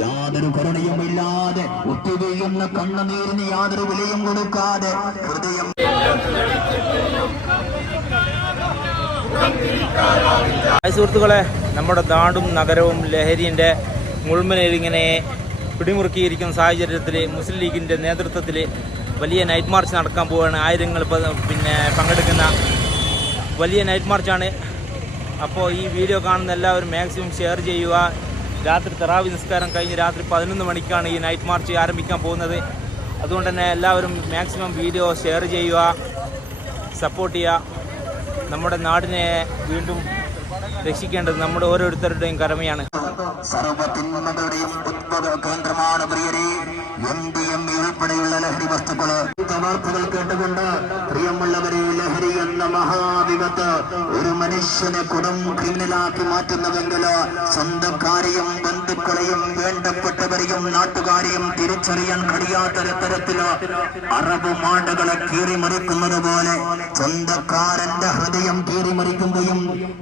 യാതൊരു കരുണയും ഇല്ലാതെ ഒത്തുവീഴുന്ന കണ്ണുനീരിന് യാതൊരു വിലയും കൊടുക്കാതെ ഹൃദയം സുഹൃത്തുക്കളെ നമ്മുടെ നാടും നഗരവും ലഹരിന്റെ മുൾമനയിലിങ്ങനെ പിടിമുറുക്കിയിരിക്കുന്ന സാഹചര്യത്തിൽ മുസ്ലിം ലീഗിന്റെ നേതൃത്വത്തിൽ വലിയ നൈറ്റ് മാർച്ച് നടക്കാൻ പോവുകയാണ്. ആയിരങ്ങൾ പിന്നെ പങ്കെടുക്കുന്ന വലിയ നൈറ്റ് മാർച്ചാണ് അപ്പോൾ ഈ വീഡിയോ കാണുന്ന എല്ലാവരും മാക്സിമം ഷെയർ ചെയ്യുക. രാത്രി തെറാവി നിസ്കാരം കഴിഞ്ഞ് രാത്രി പതിനൊന്ന് മണിക്കാണ് ഈ നൈറ്റ് മാർച്ച് ആരംഭിക്കാൻ പോകുന്നത്. അതുകൊണ്ട് തന്നെ എല്ലാവരും മാക്സിമം വീഡിയോ ഷെയർ ചെയ്യുക സപ്പോർട്ട് ചെയ്യുക. നമ്മുടെ നാടിനെ വീണ്ടും രക്ഷിക്കേണ്ടത് നമ്മുടെ ഓരോരുത്തരുടെയും കടമയാണ്. എന്ന മഹാവിപത്ത് ഒരു മനുഷ്യനെ കുടം ക്രിമിനലാക്കി മാറ്റുന്നതെങ്കിൽ സ്വന്തക്കാരെയും ബന്ധുക്കളെയും വേണ്ടപ്പെട്ടവരെയും നാട്ടുകാരെയും തിരിച്ചറിയാൻ കഴിയാത്ത തരത്തിൽ അറബ് മാണ്ടകളെ കീറിമറിക്കുന്നത് പോലെ സ്വന്തക്കാരന്റെ ഹൃദയം കീറിമറിക്കുമ്പോഴും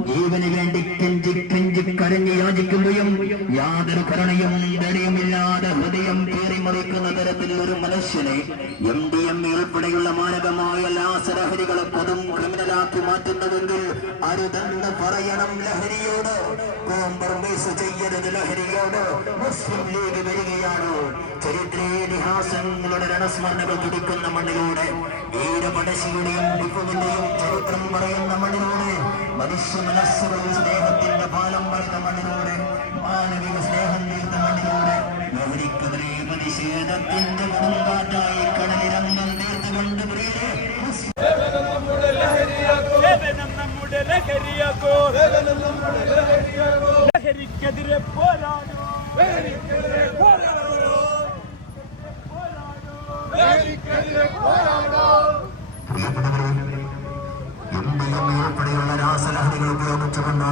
ജീവന് വേണ്ടി കെഞ്ചി കെഞ്ചി കരഞ്ഞ് യാചിക്കുകയും യാതൊരു കരുണയും ദടിയുമില്ലാതെ ഹൃദയം കീറിമറിക്കുന്ന തരത്തിൽ ഒരു മനുഷ്യനെ എം ഡി എം ഉൾപ്പെടെയുള്ള മാരകമായ ലാസലഹരികളെ കൊതും ക്രിമിനലാക്കി മാറ്റുന്നതെങ്കിൽ അരുതെന്ന് പറയണം ലഹരിയോട്. കോംപ്രമൈസ് ചെയ്യരുത് ലഹരിയോട് മുസ്ലിം ലീഗ് വരികയാണ്. ചരിത്രേതിഹാസങ്ങളുടെ രണസ്മരണകൾ തുടിക്കുന്ന മണ്ണിലൂടെ വീരപടശിയുടെയും ടിപ്പുവിന്റെയും ചരിത്രം പറയുന്ന മണ്ണിലൂടെ മനുഷ്യ മനസ്സുകളിൽ സ്നേഹത്തിന്റെ പാലം പറയുന്ന മണ്ണിലൂടെ മാനവിക സ്നേഹം തീർത്ത മണ്ണിലൂടെ ലഹരിക്കെതിരെ പ്രതിഷേധത്തിന്റെ കൊടുങ്കാറ്റായി ലഹരിക്കെതിരെ പോരാടോ. ലഹരിക്കെതിരെ പോരാടോ. ഇന്ത്യയും ഉൾപ്പെടെയുള്ള രാസലഹരികൾ ഉപയോഗിച്ചുകൊണ്ട്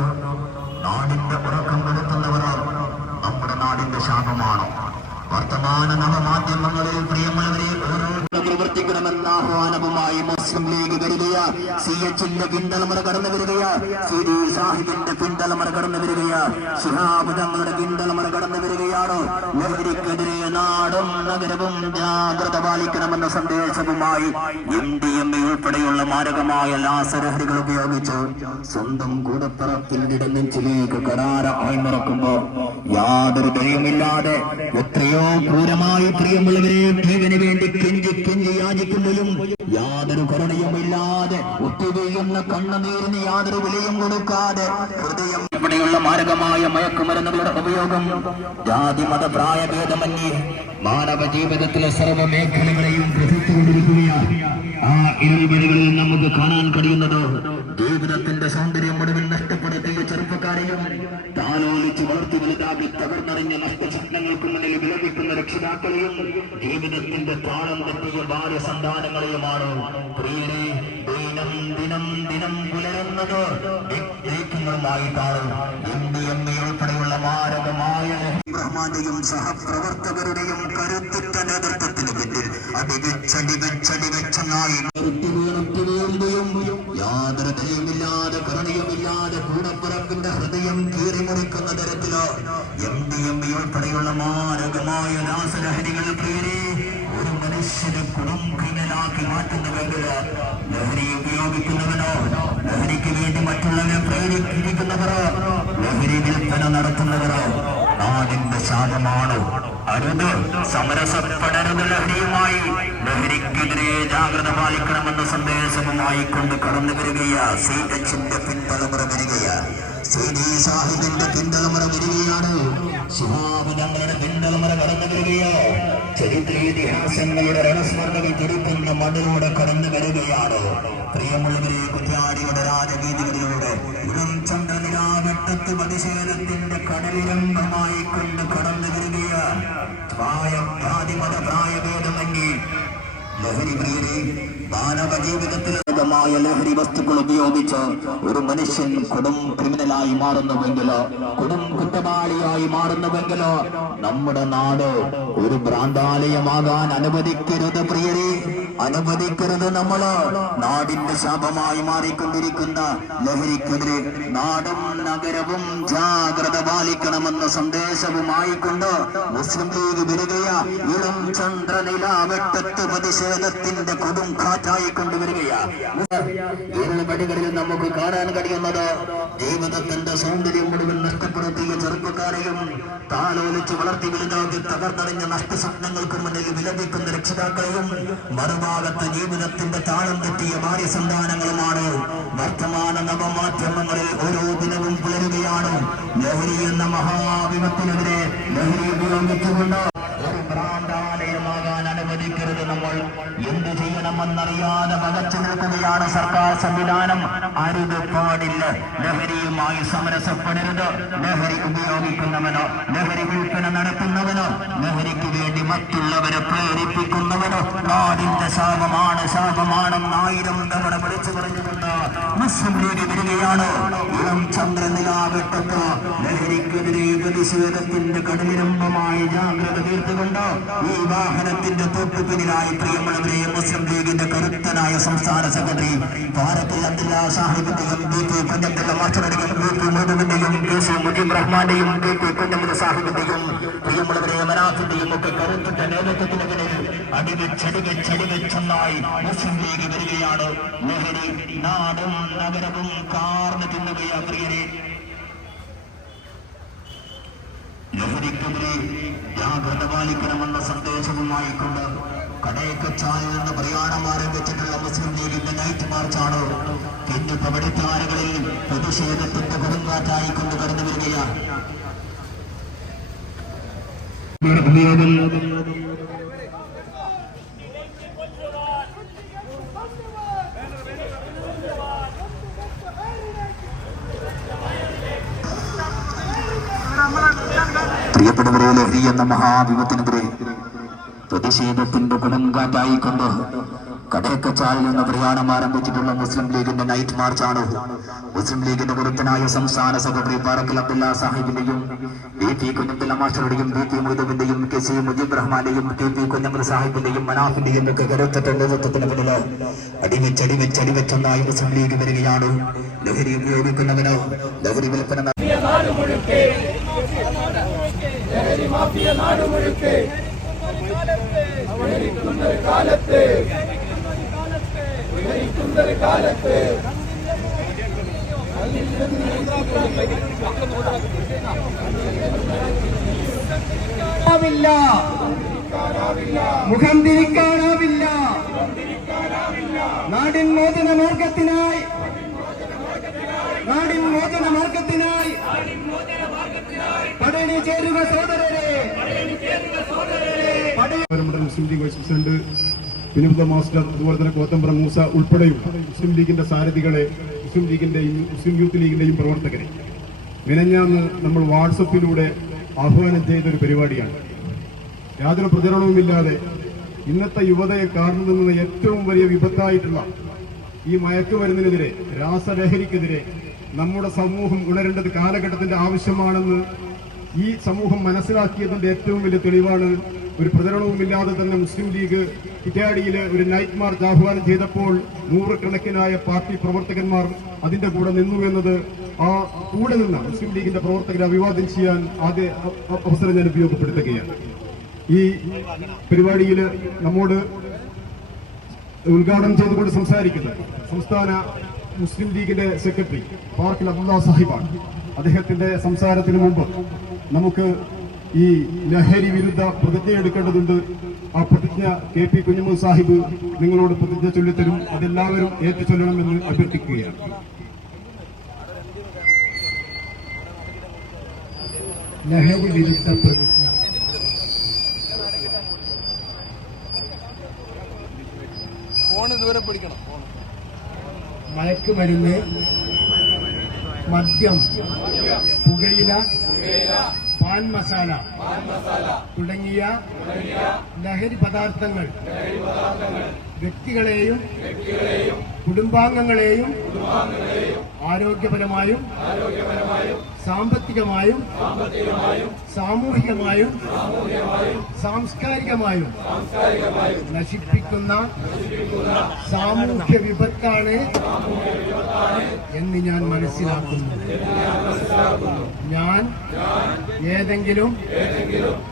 നാടിന്റെ ഉറക്കം കെടുത്തുന്നവർ നമ്മുടെ നാടിന്റെ ശാപമാണ്. വർത്തമാന നവമാധ്യമങ്ങളിൽ പ്രിയമുള്ളവരെ ഓരോ പ്രവർത്തിക്കണമെന്ന ആഹ്വാനവുമായി മുസ്ലിം ലീഗ് വരികയ സി എച്ചിന്റെ പിന്തലമുറ കടന്നു വരികയ. സി ഡി സാഹിബിന്റെ പിന്തലമുറ കടന്നു വരികയ. ശിഹാബ് തങ്ങളുടെ പിന്തലമുറ കടന്നു വരികയാണ് ലഹരിക്കെതിരെ നാടും നഗരവും ജാഗ്രത പാലിക്കണമെന്ന സന്ദേശവുമായി എം ഡി എം എ ഉൾപ്പെടെയുള്ള മാരകമായ ലാസരഹരികൾ ഉപയോഗിച്ച് സ്വന്തം കൂടപ്പറപ്പിന്റെ നെഞ്ചിലേക്ക് ആയ്മറക്കുമ്പോ യാതൊരു ദയമില്ലാതെ എത്രയോ ക്രൂരമായി പ്രിയമുള്ളവരെ ജീവന് വേണ്ടി കെഞ്ചി കെഞ്ചി യാചിക്കുമ്പോഴും യാതൊരു കരുണയും ഇല്ലാതെ ഒത്തുവീഴുന്ന കണ്ണുനീരിന് യാതൊരു വിലയും കൊടുക്കാതെ ഹൃദയം ഇവിടെയുള്ള മാരകമായ മയക്കുമരുന്നുകളുടെ ഉപയോഗം? ജാതി മത പ്രായഭേദമന്യേ മാനവ ജീവിതത്തിലെ സർവ മേഖലകളെയും ഗ്രഹിച്ചുകൊണ്ടിരിക്കുകയാണ്. ആ ഇരുൾവഴികളിൽ നമുക്ക് കാണാൻ കഴിയുന്നത് ജീവിതത്തിന്റെ സൗന്ദര്യം മുഴുവൻ നഷ്ടപ്പെടുത്തിയ ചെറുപ്പക്കാരെയും താലോലിച്ച് വളർത്തി വലുതാക്കി തകർന്നറിഞ്ഞ നഷ്ടസ്വപ്നങ്ങൾക്ക് മുന്നിൽ വിലപിക്കുന്ന രക്ഷിതാക്കളെയും ജീവിതത്തിന്റെ താളം തെറ്റിയ ബാല്യ സന്താനങ്ങളെയുമാണ് ദിനം ദിനം ദിനം പുലരുന്നത്. റഹ്മാന്റെയും സഹപ്രവർത്തകരുടെയും കരുത്തുറ്റ നേതൃത്വത്തിന് പിന്നിൽ അടിവെച്ചടി കൂടപ്പിറപ്പിന്റെ ഹൃദയം കീറിമുറിക്കുന്ന തരത്തിൽ എം ഡി എം എ ഉൾപ്പെടെയുള്ള മാരകമായ രാസലഹരികൾ പേരെ ഒരു മനുഷ്യനെ കുടും ക്രിമിനലാക്കി മാറ്റുന്നുവെങ്കിൽ ലഹരി ഉപയോഗിക്കുന്നവനോ ലഹരിക്ക് വേണ്ടി മറ്റുള്ളവരെ പ്രേരിപ്പിക്കുന്നവരോ ലഹരി വിൽപ്പന നടത്തുന്നവരോ നാടിന്റെ ശാപമാണ്? അരുത് സമരസപ്പെടരുത് ലഹരിയുമായി ലഹരിക്കെതിരെ ജാഗ്രത പാലിക്കണമെന്ന സന്ദേശവുമായി കൊണ്ട് കടന്നു വരികയാ സി എച്ചിന്റെ ഡി സാഹിബിന്റെ പിന്തലമുറ വരികയാണ്. ശിഹാബ് തങ്ങളുടെ പിന്തലമുറ കടന്നു വരികയോ ചരിത്രേതിഹാസങ്ങളുടെ രണസ്മരണകൾ തുടിക്കുന്ന മണ്ണിലൂടെ കടന്നു വരികയാണ്. പ്രിയമുള്ളവരെ കുറ്റാടിയുടെ രാജഗീതികളിലൂടെ ഇളം ചന്ദ്രനിരാവട്ടത്ത് പ്രതിഷേധത്തിന്റെ കടലിരംഗമായി കൊണ്ട് കടന്നു വരികയ പ്രായ പ്രാതിമത പ്രായഭേദമെങ്കിൽ ലഹരി പ്രിയരെ മാനവ ജീവിതത്തിൽ ലഹരി വസ്തുക്കൾ ഉപയോഗിച്ച് ഒരു മനുഷ്യൻ കൊടും ക്രിമിനലായി മാറുന്നുവെങ്കിലോ കൊടും കുറ്റവാളിയായി മാറുന്നുവെങ്കിലോ നമ്മുടെ നാട് ഒരു ഭ്രാന്താലയമാകാൻ അനുവദിക്കരുത് പ്രിയരെ. അനുവദിക്കരുത് നമ്മൾ. നാടിന്റെ ശാപമായി മാറിക്കൊണ്ടിരിക്കുന്ന ലഹരിക്കെതിരെ നാടും നഗരവും ജാഗ്രത പാലിക്കണമെന്ന സന്ദേശവുമായി കൊണ്ട് മുസ്ലിം ലീഗ് വരികയ ഇളം ചന്ദ്രനില വെട്ടത്ത് പ്രതിഷേധത്തിന്റെ കൊടും കാറ്റായി കൊണ്ടുവരികയാ. നമുക്ക് കാണാൻ കഴിയുന്നത് ജീവിതത്തിന്റെ സൗന്ദര്യം മുഴുവൻ നഷ്ടപ്പെടുത്തിയ ചെറുപ്പക്കാരെയും താലോലിച്ച് വളർത്തി വലുതാക്കി തകർന്നറിഞ്ഞ നഷ്ടസ്വപ്നങ്ങൾക്ക് മുന്നിൽ വിലപിക്കുന്ന രക്ഷിതാക്കളെയും മറുഭാഗത്ത് ജീവിതത്തിന്റെ താളം തെറ്റിയ ഭാര്യ സന്താനങ്ങളുമാണ്. വർത്തമാന നവമാധ്യമങ്ങളിൽ ഓരോ ദിനവും പുലരുകയാണ്. ലഹരി എന്ന മഹാവിപത്തിനെതിരെ ലഹരി ഉപയോഗിച്ചുകൊണ്ട് ഒരു ഭ്രാന്താലയമാകാൻ അനുവദിക്കരുത് നമ്മൾ. എന്ത് ചെയ്യണമെന്നറിയാതെ പകച്ചു നിൽക്കുകയാണ് സർക്കാർ സംവിധാനം. അരുത് പാടില്ല ലഹരിയുമായി സമരസപ്പെടരുത്. ലഹരി ഉപയോഗിക്കുന്നവനോ ലഹരി വിൽപ്പന നടത്തുന്നവനോ മറ്റുള്ളവരെ പ്രേരിപ്പിക്കുന്നവനോ നാടിന്റെ ശാപമാണ് ശാപമാണെന്ന് ആയിരം തവണ വിളിച്ചു പറഞ്ഞിട്ടുണ്ട് മുസ്ലിം ലീഗ് വരികയാണ്. ഇളം ചന്ദ്രനിലാവെട്ടത്ത് ലഹരിക്കെതിരെ പ്രതിഷേധത്തിന്റെ കടലിരമ്പമായി ജാഗ്രത തീർത്തുകൊണ്ട് ഈ വാഹനത്തിന്റെ തൊട്ടു പിന്നിലായി പ്രിയമുള്ളവരെ മുസ്ലിം ലീഗിന്റെ കരുത്തനായ സംസ്ഥാന സെക്രട്ടറി ഭാരത് അബ്ദുല്ല സാഹിബിന്റെയും ബി പി കുഞ്ഞബ്ദുള്ള മാസ്റ്ററുടെയും ബി പി മധുവിന്റെയും കെ സി മുജീബ് റഹ്മാന്റെയും കെ പി കുഞ്ഞമുദ സാഹിബിന്റെയും പ്രിയമുള്ളവരെ മനാഫിന്റെയും ഒക്കെ കരുത്തുറ്റ നേതൃത്വത്തിന് പിന്നിൽ ചെന്നായി മുസ്ലിം ലീഗ് വരികയാണ്. ലഹരി നാടും നഗരവും കാർന്നു തിന്നുകയാ പ്രിയരെ. ലഹരിക്കെതിരെ ജാഗ്രത പാലിക്കണമെന്ന സന്ദേശവുമായി കൊണ്ട് ചാലിൽ നിന്ന് പ്രയാണം ആരംഭിച്ചിട്ടുള്ള മുസ്ലിം ലീഗിന്റെ നൈറ്റ് മാർച്ചാണ് പിന്നെ പടിത്താരകളിൽ പ്രതിഷേധത്തിന്റെ കൊടുങ്കാറ്റായി കൊണ്ട് കടന്നു വരികയാണ്. പ്രിയപ്പെട്ടവരെ ലഹരി എന്ന മഹാവിപത്തിനെതിരെ പ്രതിഷേധത്തിന്റെ കൊടുങ്കാറ്റായിക്കൊണ്ട് കടയക്കച്ചാലിൽ നിന്ന് പ്രയാണം ആരംഭിച്ചിട്ടുള്ള മുസ്ലിം ലീഗിന്റെ നൈറ്റ് മാർച്ച് ആണ് മുസ്ലിം ലീഗിന്റെ ഗുരുത്തനായ സംസ്ഥാന സെക്രട്ടറി പാറക്കൽ അബ്ദുല്ല സാഹിബിന്റെയും ബി പി കുഞ്ഞബ്ദുല്ല മാസ്റ്ററുടെയും ബി പി മുഹദബിന്റെയും കെ സി മുജീബ് റഹ്മാന്റെയും കെ പി കുഞ്ഞമ്മദ് സാഹിബിന്റെയും മനാഫിന്റെയും ഒക്കെ കരുത്തറ്റ നേതൃത്വത്തിന് പിന്നിൽ അടിവെച്ചടിവെച്ചടിവെച്ചൊന്നായി മുസ്ലിം ലീഗ് വരികയാണ്. ലഹരി ഉപയോഗിക്കുന്നവനോ ലഹരി വിൽപ്പന നട- ആവില്ല മുഖം തിരിക്കാനാവില്ല. നാടിൻ മോചന മാർഗത്തിനായി. നാടിൻ മോചന മാർഗത്തിനായി. പടയണി ചേരുക സോദരരെ പട- നമ്മുടെ Muslim League vice president Vinutha master അതുപോലെ തന്നെ കോത്തമ്പ്ര മൂസ ഉൾപ്പെടെയുള്ള മുസ്ലിം ലീഗിന്റെ സാരഥികളെ മുസ്ലിം ലീഗിന്റെയും മുസ്ലിം യൂത്ത് ലീഗിന്റെയും പ്രവർത്തകരെ മിനഞ്ഞാന്ന് നമ്മൾ വാട്സപ്പിലൂടെ ആഹ്വാനം ചെയ്ത ഒരു പരിപാടിയാണ്. യാതൊരു പ്രചരണവുമില്ലാതെ ഇന്നത്തെ യുവതയെ കാർന്നു നിന്ന ഏറ്റവും വലിയ വിപത്തായിട്ടുള്ള ഈ മയക്കുമരുന്നിനെതിരെ രാസലഹരിക്കെതിരെ നമ്മുടെ സമൂഹം ഉണരേണ്ടത് കാലഘട്ടത്തിന്റെ ആവശ്യമാണെന്ന് ഈ സമൂഹം മനസ്സിലാക്കിയതിന്റെ ഏറ്റവും വലിയ തെളിവാണ് ഒരു പ്രചരണവുമില്ലാതെ തന്നെ മുസ്ലിം ലീഗ് കിറ്റാടിയിൽ ഒരു നൈറ്റ് മാർച്ച് ആഹ്വാനം ചെയ്തപ്പോൾ നൂറുകണക്കിനായ പാർട്ടി പ്രവർത്തകന്മാർ അതിന്റെ കൂടെ നിന്നു എന്നത് ആ കൂടെ നിന്ന മുസ്ലിം ലീഗിന്റെ പ്രവർത്തകരെ അഭിവാദ്യം ചെയ്യാൻ ആദ്യ അവസരം ഞാൻ ഉപയോഗപ്പെടുത്തുകയാണ്. ഈ പരിപാടിയിൽ നമ്മോട് ഉദ്ഘാടനം ചെയ്തുകൊണ്ട് സംസാരിക്കുന്നത് സംസ്ഥാന മുസ്ലിം ലീഗിന്റെ സെക്രട്ടറി പാർക്കിൽ അബ്ദുള്ള സാഹിബാണ്. അദ്ദേഹത്തിന്റെ സംസാരത്തിന് മുമ്പ് നമുക്ക് ഈ ലഹരി വിരുദ്ധ പ്രതിജ്ഞ എടുക്കേണ്ടതുണ്ട്. ആ പ്രതിജ്ഞ കെ പി കുഞ്ഞുമു സാഹിബ് നിങ്ങളോട് പ്രതിജ്ഞ ചൊല്ലിത്തരും. അതെല്ലാവരും ഏറ്റുചൊല്ലണമെന്ന് അഭ്യർത്ഥിക്കുകയാണ്. ലഹരി വിരുദ്ധ പ്രതിജ്ഞ. മയക്കുമരുന്ന് മദ്യം പുകയില പാൻ മസാല. തുടങ്ങിയ ലഹരി പദാർത്ഥങ്ങൾ. വ്യക്തികളെയും കുടുംബാംഗങ്ങളെയും ആരോഗ്യപരമായും സാമ്പത്തികമായും സാമൂഹികമായും സാംസ്കാരികമായും നശിപ്പിക്കുന്ന സാമൂഹ്യ വിപത്താണ് എന്ന് ഞാൻ മനസ്സിലാക്കുന്നു. ഞാൻ ഏതെങ്കിലും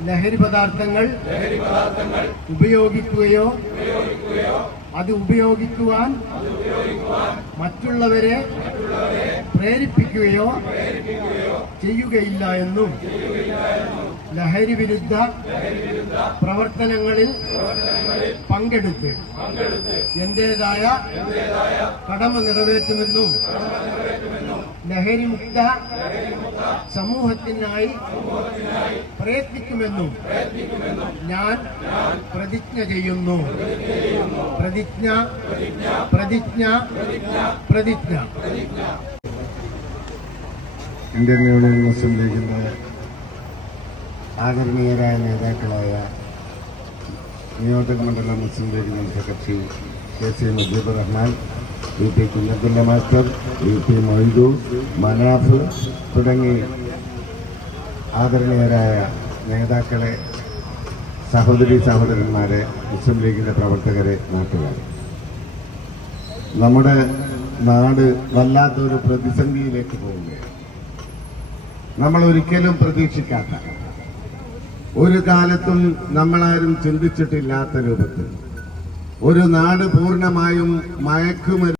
ലഹരി പദാർത്ഥങ്ങൾ ഉപയോഗിക്കുകയോ അത് ഉപയോഗിക്കുവാൻ മറ്റുള്ളവരെ പ്രേരിപ്പിക്കുകയോ ചെയ്യുകയില്ല എന്നും ലഹരി വിരുദ്ധ പ്രവർത്തനങ്ങളിൽ പങ്കെടുത്ത് എന്റേതായ കടമ നിറവേറ്റുമെന്നും ലഹരിമുക്ത സമൂഹത്തിനായി പ്രയത്നിക്കുമെന്നും ഞാൻ പ്രതിജ്ഞ ചെയ്യുന്നു. പ്രതിജ്ഞ പ്രതിജ്ഞ പ്രതിജ്ഞ. ഇന്ത്യൻ യൂണിയൻ മുസ്ലിം ലീഗിന്റെ ആദരണീയരായ നേതാക്കളായ നിയോജക മണ്ഡലം Muslim League secretary K C Mujeeb Rahman V P കുഞ്ഞപ്പിന്റെ master E P Moidu Manaf തുടങ്ങി ആദരണീയരായ നേതാക്കളെ സഹോദരി സഹോദരന്മാരെ മുസ്ലിം ലീഗിന്റെ പ്രവർത്തകരെ നാട്ടുകാർ നമ്മുടെ നാട് വല്ലാത്തൊരു പ്രതിസന്ധിയിലേക്ക് പോവുകയാണ് നമ്മൾ ഒരിക്കലും പ്രതീക്ഷിക്കാത്ത ഒരു കാലത്തും നമ്മളാരും ചിന്തിച്ചിട്ടില്ലാത്ത രൂപത്തിൽ ഒരു നാട് പൂർണമായും മയക്കുമരുന്ന്